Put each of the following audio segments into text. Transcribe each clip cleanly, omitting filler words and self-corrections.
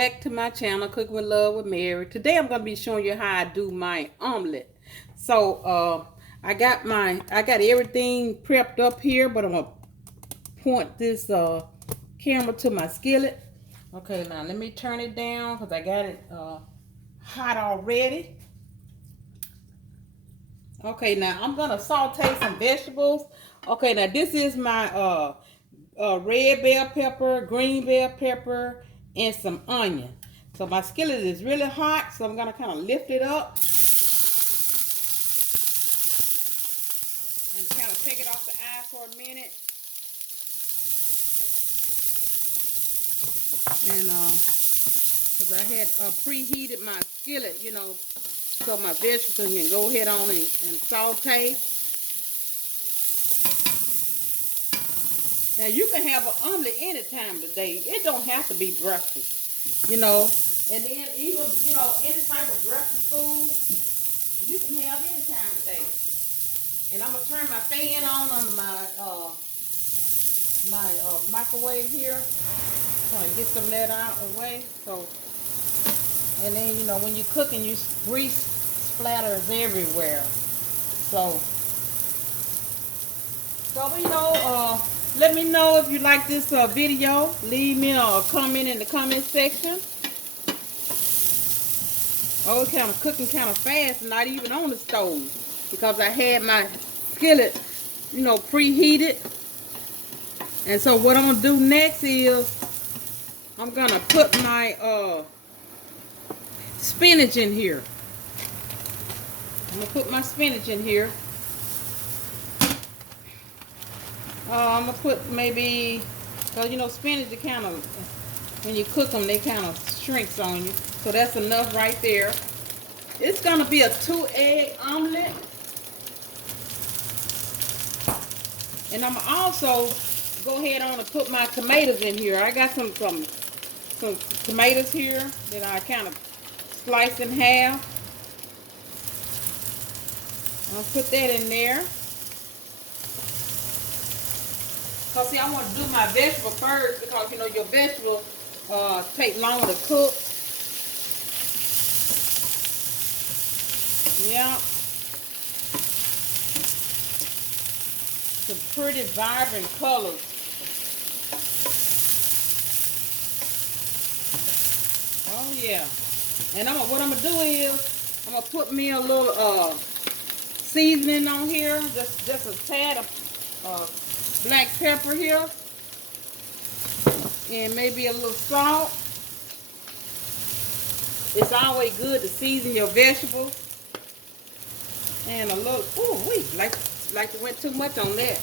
back to my channel, Cooking with Love with Mary. Today I'm going to be showing you how I do my omelet. So I got everything prepped up here, but I'm going to point this camera to my skillet. Okay, now let me turn it down because I got it hot already. Okay, now I'm going to saute some vegetables. Okay, now this is my red bell pepper, green bell pepper, and some onion. So my skillet is really hot, so I'm gonna kind of lift it up and kind of take it off the eye for a minute. And because I had preheated my skillet, you know, so my vegetables can go ahead on and saute. Now you can have an omelet any time of the day. It don't have to be breakfast, you know. And then even, you know, any type of breakfast food, you can have any time of day. And I'm gonna turn my fan on my microwave here. Trying to get some of that out of the way. So, and then, you know, when you're cooking, grease splatters everywhere. So you know, let me know if you like this video. Leave me a comment in the comment section. Oh, it's kind of cooking kind of fast, not even on the stove, because I had my skillet, you know, preheated. And so what I'm gonna do next is I'm gonna put my spinach in here. I'm gonna put my spinach in here. I'm gonna put maybe, cause you know spinach, they kind of, when you cook them, they kind of shrinks on you. So that's enough right there. It's gonna be a 2-egg omelet. And I'm also go ahead on and put my tomatoes in here. I got some tomatoes here that I kind of slice in half. I'll put that in there. Cause see, I want to do my vegetable first, because you know your vegetables take longer to cook. Yeah. Some pretty vibrant colors. Oh yeah. And what I'm gonna do is I'm gonna put me a little seasoning on here, just a tad of black pepper here, and maybe a little salt. It's always good to season your vegetables. And a little, ooh, wait, like it went too much on that,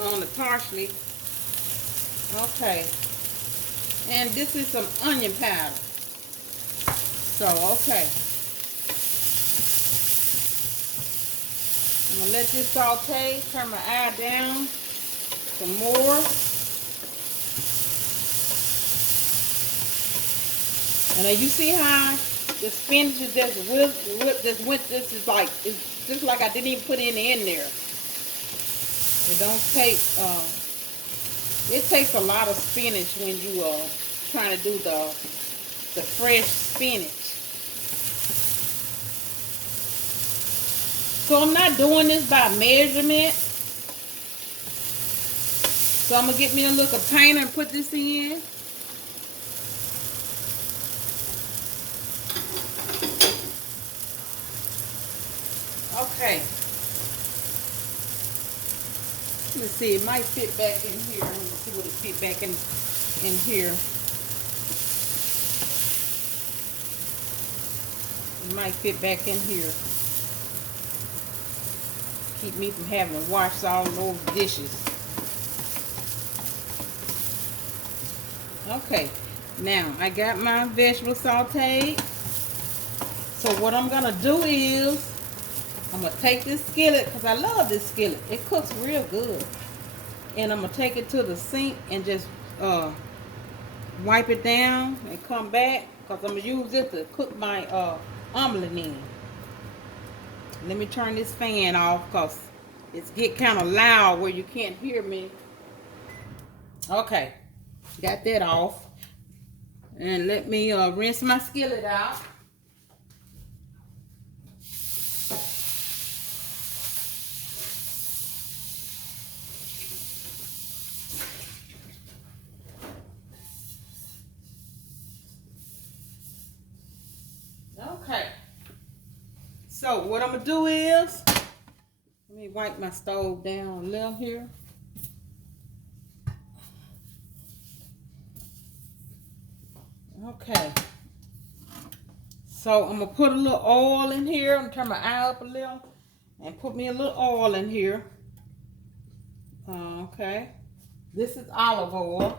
on the parsley. Okay. And this is some onion powder. So, okay. I'm gonna let this saute, turn my eye down some more. And then you see how the spinach is this is like, it's just like I didn't even put any in there. It don't take, it takes a lot of spinach when you are trying to do the fresh spinach. So I'm not doing this by measurement. So I'm gonna get me a little container and put this in. Okay. Let's see, it might fit back in here. Let me see what it fit back in here. It might fit back in here. Keep me from having to wash all those dishes. Okay, now I got my vegetables sauteed. So what I'm gonna do is I'm gonna take this skillet, because I love this skillet. It cooks real good. And I'm gonna take it to the sink and just wipe it down and come back, because I'm gonna use it to cook my omelet in. Let me turn this fan off, because it's get kind of loud where you can't hear me. Okay, got that off. And let me rinse my skillet out. Okay. So what I'm gonna do is, let me wipe my stove down a little here. Okay. So I'm gonna put a little oil in here. I'm gonna turn my eye up a little and put me a little oil in here. Okay. This is olive oil.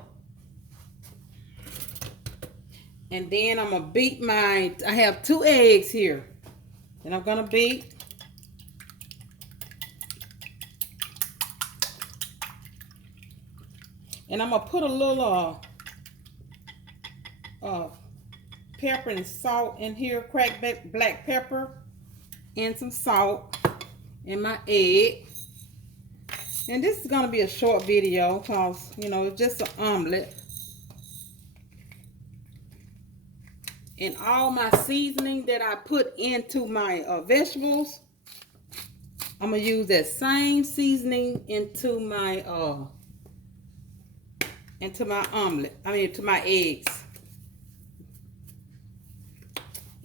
And then I'm gonna beat I have 2 eggs here. And I'm gonna beat. And I'm gonna put a little pepper and salt in here, cracked black pepper and some salt in my egg. And this is gonna be a short video because, you know, it's just an omelet. And all my seasoning that I put into my vegetables, I'm gonna use that same seasoning into my omelet. To my eggs.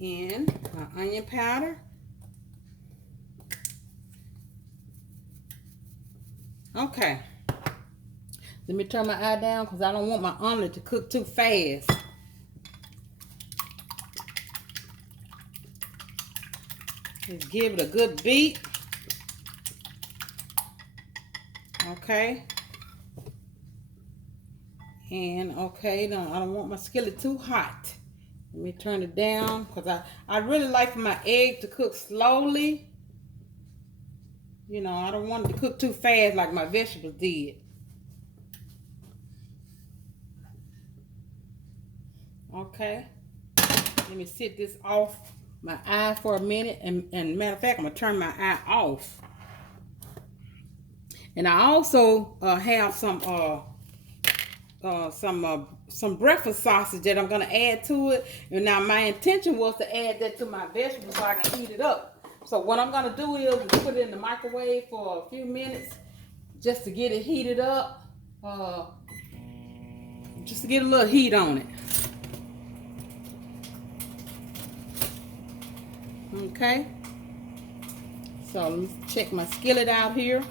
And my onion powder. Okay. Let me turn my eye down because I don't want my omelet to cook too fast. Just give it a good beat. Okay. And okay, now I don't want my skillet too hot. Let me turn it down because I really like for my egg to cook slowly. You know, I don't want it to cook too fast like my vegetables did. Okay. Let me sit this off my eye for a minute. And matter of fact, I'm going to turn my eye off. And I also have some breakfast sausage that I'm going to add to it. And now my intention was to add that to my vegetables so I can heat it up. So what I'm going to do is put it in the microwave for a few minutes just to get it heated up. Just to get a little heat on it. Okay. So let me check my skillet out here.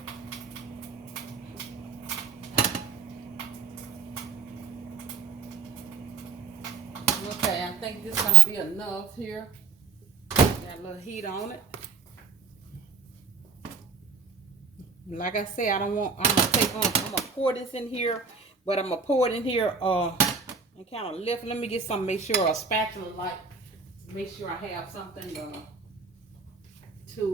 Okay, I think this is going to be enough here. Got a little heat on it. Like I said, I'm gonna pour this in here, but I'm gonna pour it in here and kind of lift. Let me get some, make sure a spatula like, make sure I have something to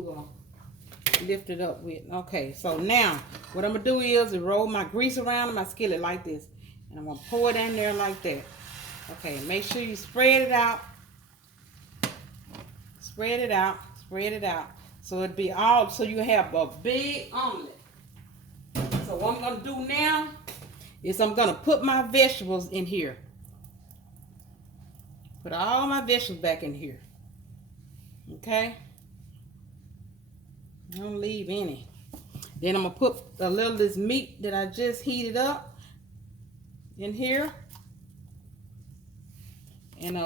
lift it up with. Okay, so now what I'm gonna do is roll my grease around in my skillet like this, and I'm gonna pour it in there like that. Okay, make sure you spread it out. Spread it out. Spread it out. So it'd be all, so you have a big omelet. So what I'm going to do now is I'm going to put my vegetables in here. Put all my vegetables back in here. Okay? Don't leave any. Then I'm going to put a little of this meat that I just heated up in here. And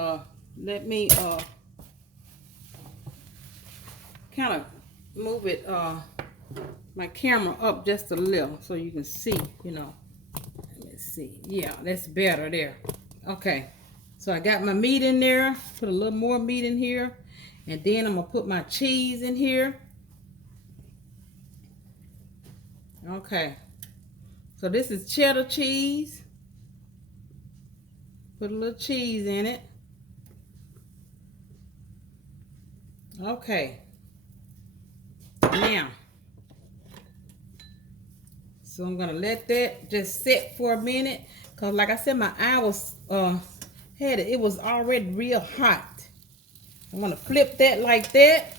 let me kind of move it my camera up just a little so you can see, you know. Let's see. Yeah, that's better there. Okay. So I got my meat in there. Put a little more meat in here. And then I'm going to put my cheese in here. Okay. So this is cheddar cheese. Put a little cheese in it. Okay. Now, so I'm gonna let that just sit for a minute, cause like I said, my eye was it was already real hot. I'm gonna flip that like that.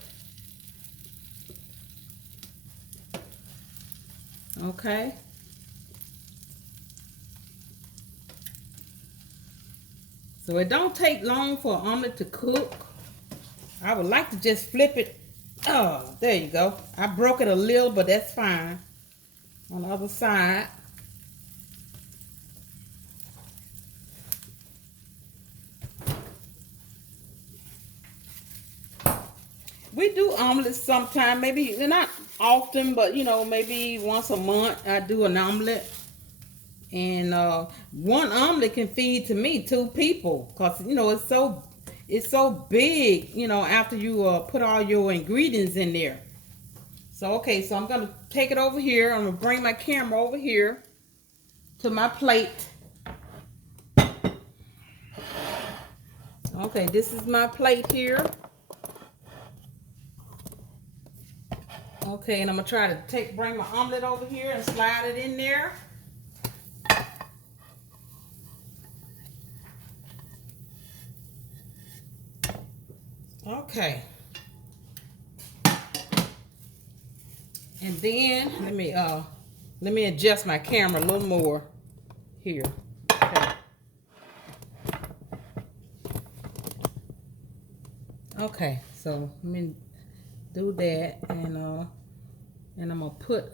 Okay. So it don't take long for an omelet to cook. I would like to just flip it. Oh, there you go. I broke it a little, but that's fine. On the other side. We do omelets sometime, maybe not often, but you know, maybe once a month I do an omelet. And one omelet can feed to me 2 people, because you know it's so big, you know, after you put all your ingredients in there. So okay, so I'm gonna take it over here. I'm gonna bring my camera over here to my plate. Okay, this is my plate here. Okay, and I'm gonna try to bring my omelet over here and slide it in there. Okay. And then let me adjust my camera a little more here. Okay. Okay, so let me do that, and I'm gonna put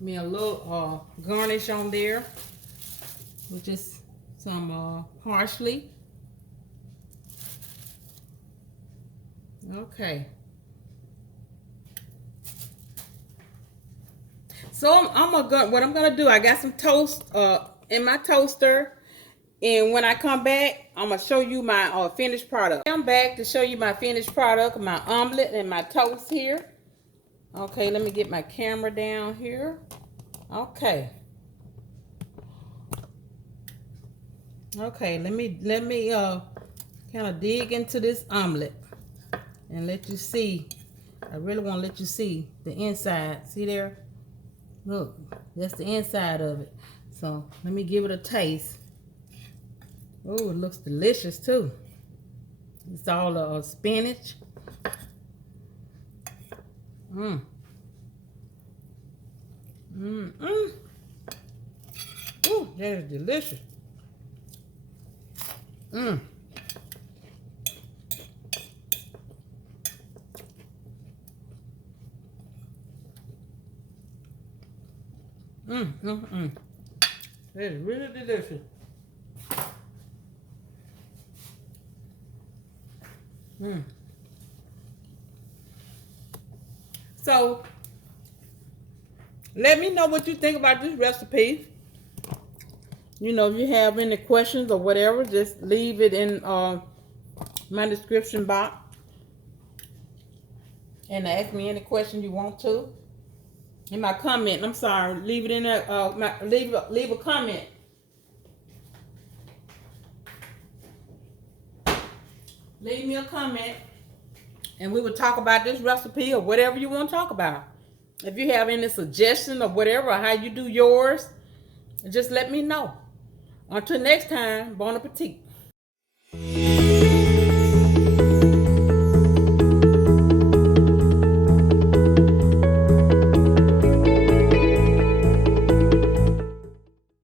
me a little garnish on there with just some parsley. Okay. So what I'm gonna do, I got some toast in my toaster, and when I come back, I'm gonna show you my finished product. I'm back to show you my finished product, my omelet and my toast here. Okay, let me get my camera down here. Okay. Okay, let me kind of dig into this omelet and let you see. I really want to let you see the inside. See there? Look, that's the inside of it. So let me give it a taste. Oh, it looks delicious too. It's all spinach. Mmm. Mmm. Mmm. Ooh, that is delicious. Mmm. Mmm. Mmm. Mmm. That is really delicious. Mmm. So, let me know what you think about this recipe. You know, if you have any questions or whatever, just leave it in my description box. And ask me any question you want to. In my comment, I'm sorry, leave it in there. Leave a comment. Leave me a comment, and we will talk about this recipe or whatever you want to talk about. If you have any suggestion or whatever, or how you do yours, just let me know. Until next time, bon appetit.